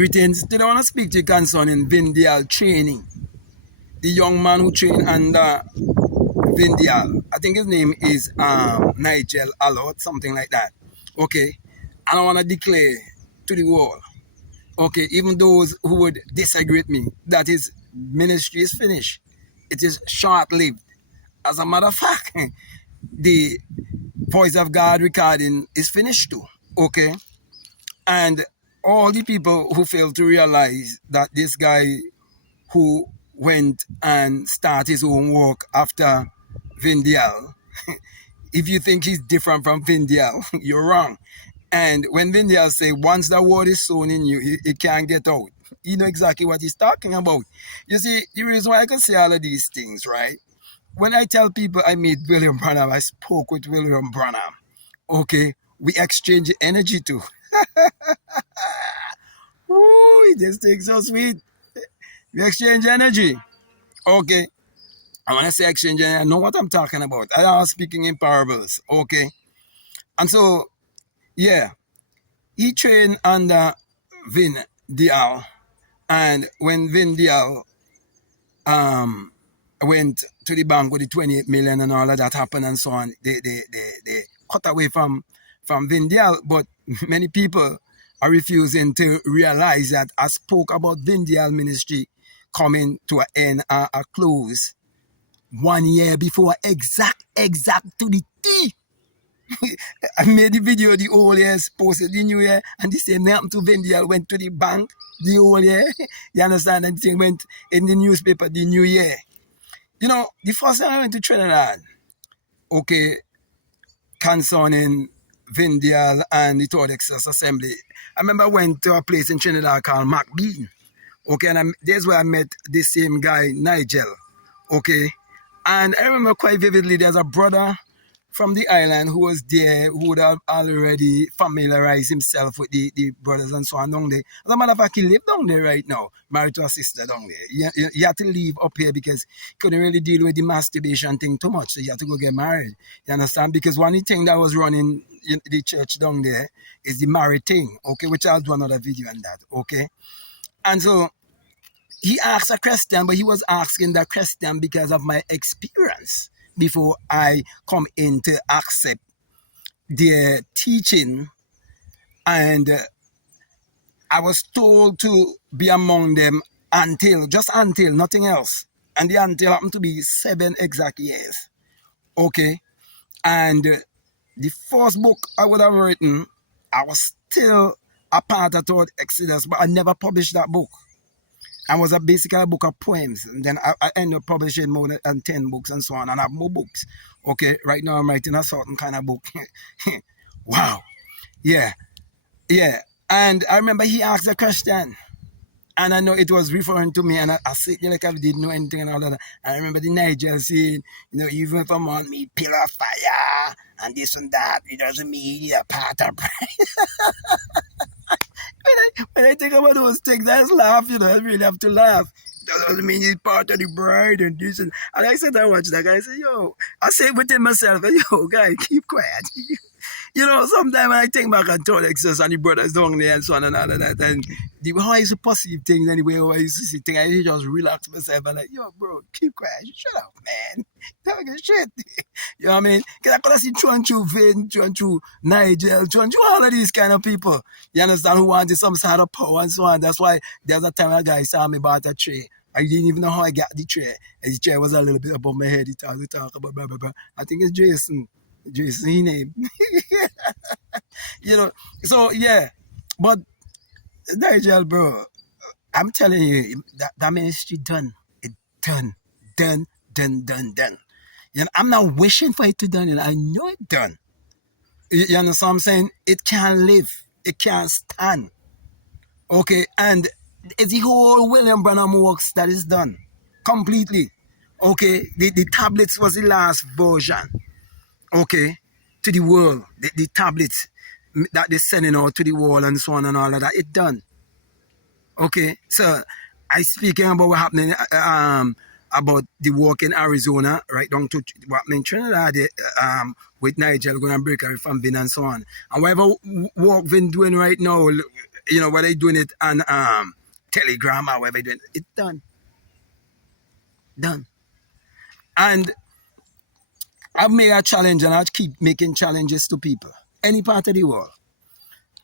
Greetings. Today I want to speak to you concerning Vin Dayal Trainee, the young man who trained under Vin Dayal. I think his name is Nigel Allot, something like that. Okay. And I want to declare to the world, okay, even those who would disagree with me, that his ministry is finished. It is short-lived. As a matter of fact, the Voice of God recording is finished too. Okay. And all the people who fail to realize that this guy who went and started his own work after Vin Dayal, if you think he's different from Vin Dayal, you're wrong. And when Vin Dayal say, once the word is sown in you, it can't get out. You know exactly what he's talking about. You see, the reason why I can say all of these things, right? When I tell people I met William Branham, I spoke with William Branham. Okay, we exchange energy too. Ooh, this thing's so sweet. We exchange energy. Okay. I want to say exchange energy. I know what I'm talking about. I am speaking in parables. Okay. And so, yeah, he trained under Vin Dayal. And when Vin Dayal went to the bank with the 28 million and all of that happened and so on, they cut away from Vin Dayal. But many people are refusing to realize that I spoke about Vin Dayal ministry coming to an end, a close 1 year before, exact to the T. I made the video the whole year, posted the new year, and the same thing happened to Vin Dayal, went to the bank the whole year. You understand? And the thing went in the newspaper the new year. You know, the first time I went to Trinidad, okay, concerning Vin Dayal and the Third Exodus Assembly, I remember I went to a place in Trinidad called McBean. Okay, and there's where I met the same guy, Nigel. Okay, and I remember quite vividly, there's a brother from the island who was there, who would have already familiarized himself with the brothers and so on down there. As a matter of fact, he lived down there right now, married to a sister down there. He had to leave up here because he couldn't really deal with the masturbation thing too much, so he had to go get married. You understand? Because one of the things that was running in the church down there is the married thing, okay, which I'll do another video on that, okay? And so he asked a question, but he was asking that question because of my experience before I come in to accept their teaching. And I was told to be among them just until, nothing else. And the until happened to be 7 exact years. Okay. And the first book I would have written, I was still a part of Third Exodus, but I never published that book. And was basically a book of poems. And then I ended up publishing more than 10 books and so on. And I have more books. Okay, right now I'm writing a certain kind of book. Wow. Yeah. And I remember he asked a question. And I know it was referring to me. And I said, like I didn't know anything and all that. And I remember the Nigel saying, you know, even if I'm on me, pillar of fire and this and that, it doesn't mean you're part of when I think about those things, I just laugh, you know, I really have to laugh. That doesn't mean he's part of the bride and this and I said, I watched that guy, I said, yo, I say within myself, yo, guy, keep quiet. You know, sometimes when I think back on Third Exodus and the brothers down there and so on and all of that, and how I used to perceive things anyway, how I used to see things, I used to just relax myself and like, yo, bro, keep quiet, shut up, man. Don't get shit. You know what I mean? Because I could have seen Vin, Nigel, all of these kind of people, you understand, who wanted some sort of power and so on. That's why there's a time a guy saw me about a tray. I didn't even know how I got the tray. And the tray was a little bit above my head. He talked about blah, blah, blah. I think it's Jason, his name. You know, so yeah. But Nigel, bro, I'm telling you, that ministry done. It done. You know, I'm not wishing for it to done, and I know it done. You understand what I'm saying? It can't live. It can't stand. Okay, and it's the whole William Branham works that is done. Completely. Okay, the tablets was the last version. Okay, to the world. The tablets that they're sending out to the world and so on and all of that. It done. Okay, so I speaking about what happening about the work in Arizona, right down to what happened in Trinidad with Nigel going to break away from Vin and so on. And whatever work Vin doing right now, You know, whether you're doing it on Telegram or whatever you're doing, it's done. Done. And I've made a challenge and I'll keep making challenges to people. Any part of the world.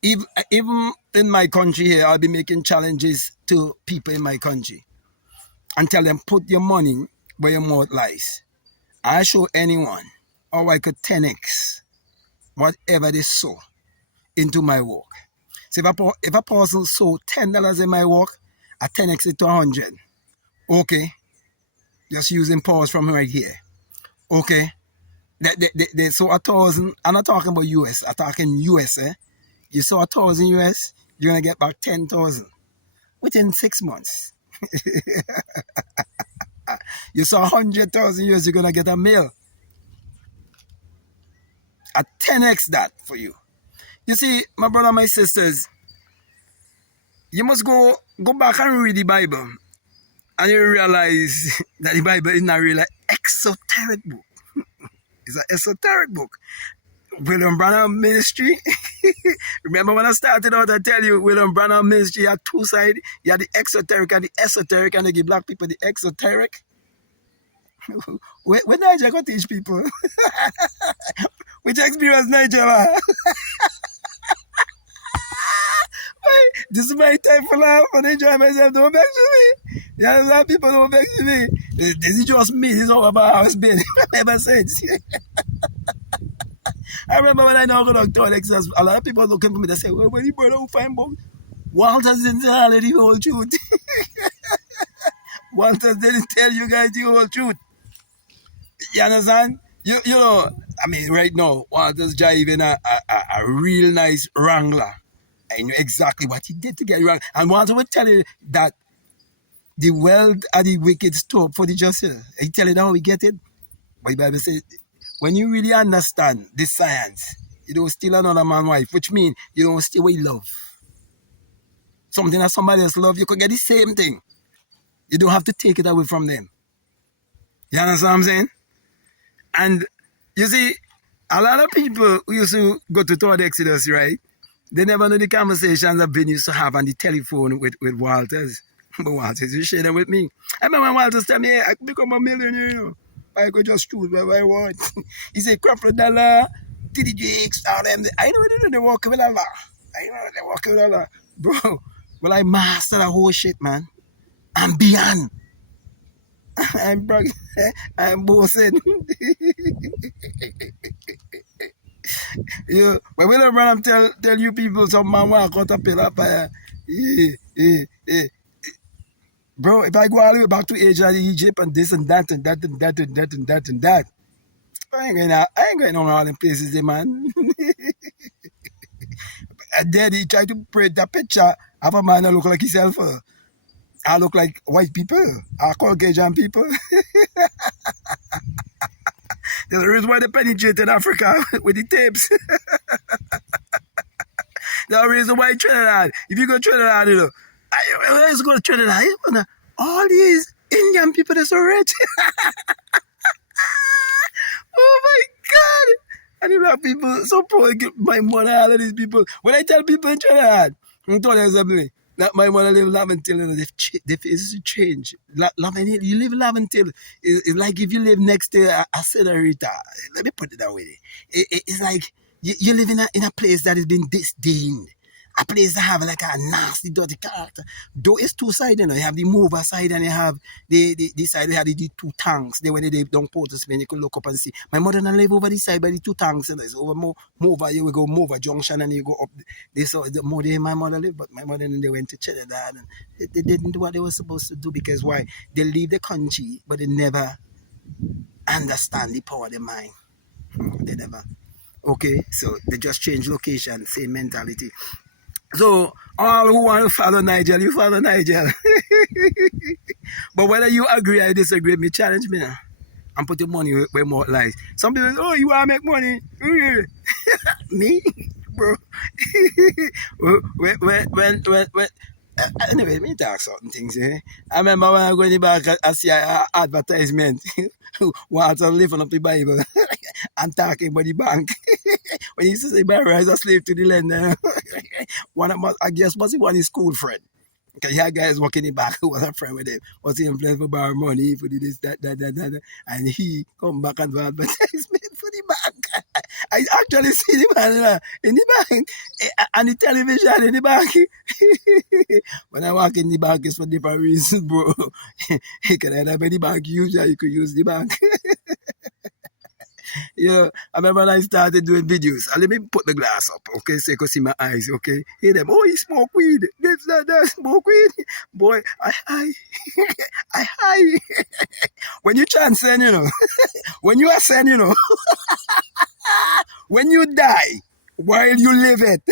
Even in my country here, I'll be making challenges to people in my country and tell them, put your money where your mouth lies. I show anyone how I could 10x whatever they sow into my work. So if a person sow $10 in my work, I 10x it to 100. Okay, just using pause from right here. Okay, they sow 1,000. I'm not talking about US. I'm talking US. You sow 1,000 US, you're gonna get back 10,000 within 6 months. You saw 100,000 US, you're gonna get a meal. A 10x that for you. You see, my brother, my sisters, you must go back and read the Bible, and you realize that the Bible is not really an esoteric book. It's an esoteric book. William Branham ministry. Remember when I started out, I tell you, William Branham ministry had two sides. You had the exoteric and the esoteric, and they give black people the exoteric. When Niger go teach people? Which experience Niger? This is my time for laugh and enjoy myself. Don't vex with me. You understand? People don't vex with me. This is just me. This is all about how it's been ever since. I remember when I now go to Texas, a lot of people looking for me. They say, well, when you brother who find book, Walters didn't tell you the whole truth. Walters didn't tell you guys the whole truth. You understand? You know, I mean, right now, Walters driving a real nice Wrangler. I know exactly what he did to get wrong. And Walter would tell you that the wealth and the wicked store for the just. He tell you how we get it. But the Bible says, when you really understand this science, you don't steal another man's wife, which means you don't steal what you love. Something that somebody else love, you could get the same thing. You don't have to take it away from them. You understand what I'm saying? And you see, a lot of people who used to go to Todd Exodus, right? They never know the conversations that Vin used to have on the telephone with Walters. But Walters, you share them with me. I remember when Walters tell me, hey, I could become a millionaire, you know. I could just choose whatever I want. He said, $2 TD Jakes, all them. I know they walk with Allah. I know they walk with Allah. Bro, well, I master the whole shit, man. I'm beyond. I'm boasting. Yeah, but when I tell you people some man walk out a pillar fire. Bro, if I go all the way back to Asia, Egypt, and this and that and that and that and that and that and that, I ain't going on all them places there, man. And then he tried to paint that picture of a man that look like himself. I look like white people. I Caucasian people. There's a reason why they penetrate in Africa with the tapes. There's a reason why Trinidad, if you go to Trinidad, you know, when I used to go to Trinidad, all these Indian people, they're so rich. Oh my God. And the black people so poor, get my mother, all of these people. When I tell people in Trinidad, I'm telling you something, that my mother live Laventille, the faces change. Laventille, you live Laventille. It's like if you live next to a senorita. Let me put it that way. It's like you live in a place that has been disdained. A place that have like a nasty, dirty character. Though it's two sides, you know. You have the mover side and you have the side. They have the two tanks. They when they don't port to Spain, you can look up and see. My mother and I live over the side by the two tanks. And it's over mover, you will go mover junction and you go up. They saw the more day my mother lived, but my mother and they went to Trinidad and they didn't do what they were supposed to do because why? They leave the country, but they never understand the power of the mind. They never. Okay, so they just change location, same mentality. So, all who want to follow Nigel, you follow Nigel. But whether you agree or disagree, me challenge me now. And put your money where more lies. Some people say, oh, you want to make money? Me? Bro. when Anyway, let me talk certain things. Eh? I remember when I go in the back, I see an advertisement. Walter lifting up the Bible and talking about the bank. When he says, "Barry is a slave to the lender." One of my, I guess, was he one of his school friend? Because he had guys walking in the back who was a friend with him. Was he influenced for borrow money for this, that. And he come back and do advertisement for the bank. I actually see the man in the bank and the television in the bank. When I walk in the bank, it's for different reasons, bro. You can either be the bank user, you could use the bank. You know, I remember when I started doing videos. Let me put the glass up, okay, so you can see my eyes, okay? Hear them, oh, he smoke weed. This, that, smoke weed. Boy, I high. I high. When you transcend, you know, when you ascend, you know, when you die, while you live it,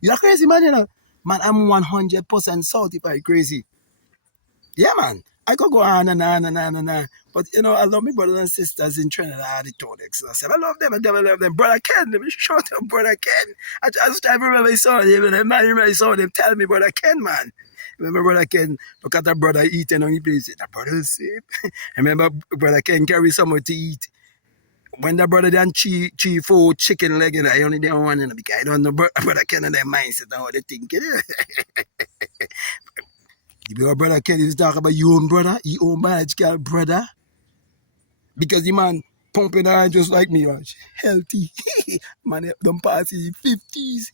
you're crazy, man, you know. Man, I'm 100% certified crazy. Yeah, man. I could go on and on and on and on. But, you know, I love my brothers and sisters in Trinidad, the Tonics. I said, I love them, I never love them. Brother Ken, let me shout out Brother Ken. I just remember I saw him, and I remember I saw them tell me, Brother Ken, man. Remember Brother Ken, look at that brother eating on the place. That brother is safe. I remember Brother Ken carry somewhere to eat. When the brother done cheap food, chicken leg, and I only didn't want to because I don't know Brother Ken and their mindset and how they think it is. Your brother Ken is talking about your own brother, your own biological brother. Because the man pumping iron just like me, man. Healthy. Man, don't pass the 50s.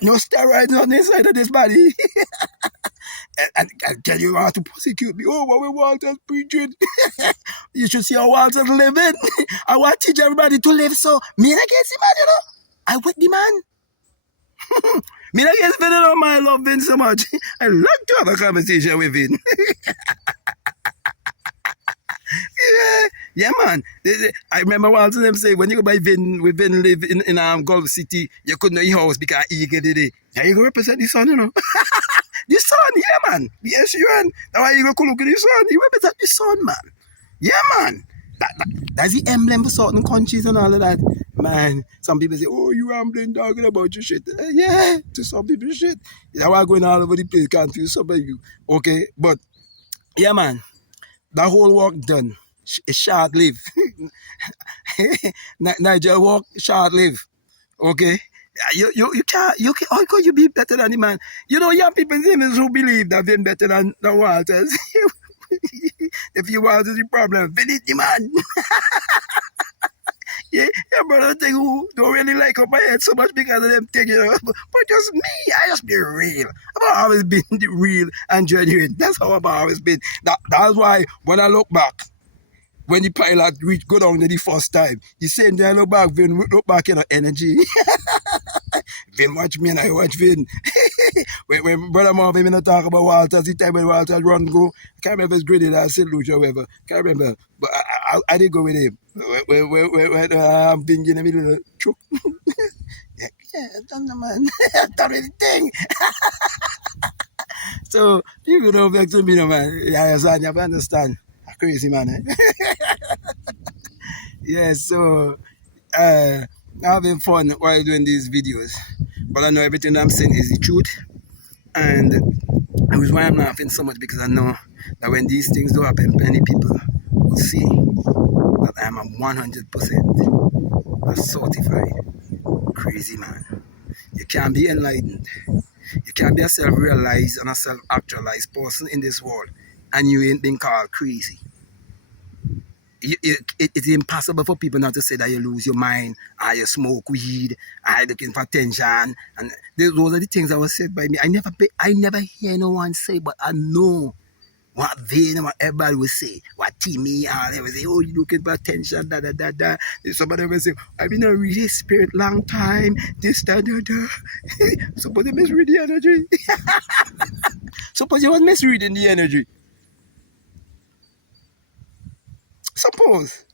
No steroids on the inside of this body. and can you want to prosecute me? Oh, what we Walter's preaching. You should see how Walter's living. I want to teach everybody to live so. Me and I can't see, man, you know. I with the man. Me not get spending on my love Vin so much. I like to have a conversation with Vin. Yeah, man. I remember Walter them say when you go by Vin, we Vin live in Gulf City, you couldn't know your house because he get it. Yeah, you go represent the sun, you know. The sun, yeah, man. The SUN. That's why you go look at the sun. You represent the sun, man. Yeah, man. That's the emblem for certain countries and all of that. Man, some people say, oh, you rambling, talking about your shit. Yeah, to some people, shit. That's why I'm going all over the place, can't feel some of you. Okay, but, yeah, man, that whole work done. It's short-lived. Nigel walk, short-lived. Okay? You can't, how could you be better than the man? You know, young people who believe that they're better than Walters. If you Walters the problem, finish the man. Yeah, brother, thing who don't really like up my head so much because of them things, you know. But just me, I just be real. I've always been real and genuine. That's how I've always been. That's why when I look back, when the pilot reached go down the first time, the same day I look back, Vin look back, you know, energy. Vin watch me and I watch Vin. when brother Marvin me not talk about Walter, the time when Walter run go, I can't remember if it's graded or St. Lucia or whatever. Can't remember. But I did go with him. When I'm being in the middle of the truck. Yeah, I've done the man. I've done everything. So people don't vex with me, no man. You understand? You understand? Crazy man, eh? Yeah, so having fun while doing these videos. But I know everything I'm saying is the truth. And the reason why I'm laughing so much because I know that when these things do happen, many people will see that I'm a 100% a certified crazy man. You can't be enlightened. You can't be a self-realized and a self-actualized person in this world and you ain't been called crazy. It's impossible for people not to say that you lose your mind, or you smoke weed, or you're looking for attention, and those are the things that were said by me. I never hear no one say, but I know what they and what everybody will say, what Timmy and they will say, oh, you looking for attention, da da da da. Somebody will say, I've been a really spirit long time, this da da da. Suppose you misread the energy. Suppose you was misreading the energy. Suppose.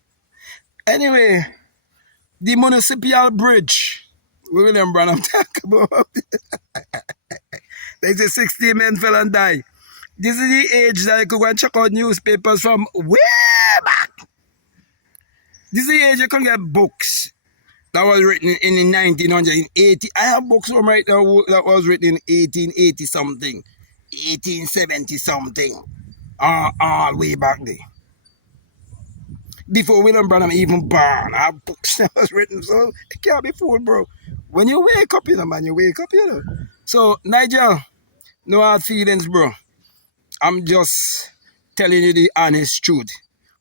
Anyway, the municipal bridge we William Branham talk about. There's a 16 men fell and die. This is the age that you could go and check out newspapers from way back. This is the age you can get books. That was written in 1980. I have books from right now that was written in 1880 something, 1870 something, all way back there. Before William Branham even born, I have books that was written. So it can't be fooled, bro. When you wake up, you know, man, you wake up, you know. So, Nigel, no hard feelings, bro. I'm just telling you the honest truth.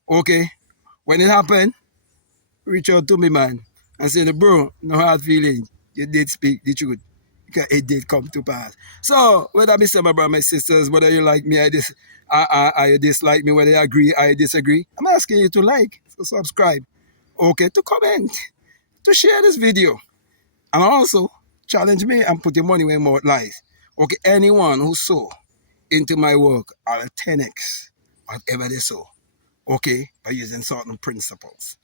Okay? When it happened, reach out to me, man, and say, bro, no hard feelings. You did speak the truth. Because it did come to pass. So, whether I say my brother, my sisters, whether you like me, I dislike me, whether you agree, I disagree, I'm asking you to like, to subscribe, okay, to comment, to share this video, and also challenge me and put your money where more lies. Okay, anyone who sow into my work, I'll 10x whatever they sow, okay, by using certain principles.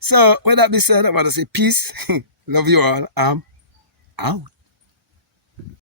So, with that being said, I want to say peace. Love you all. Out.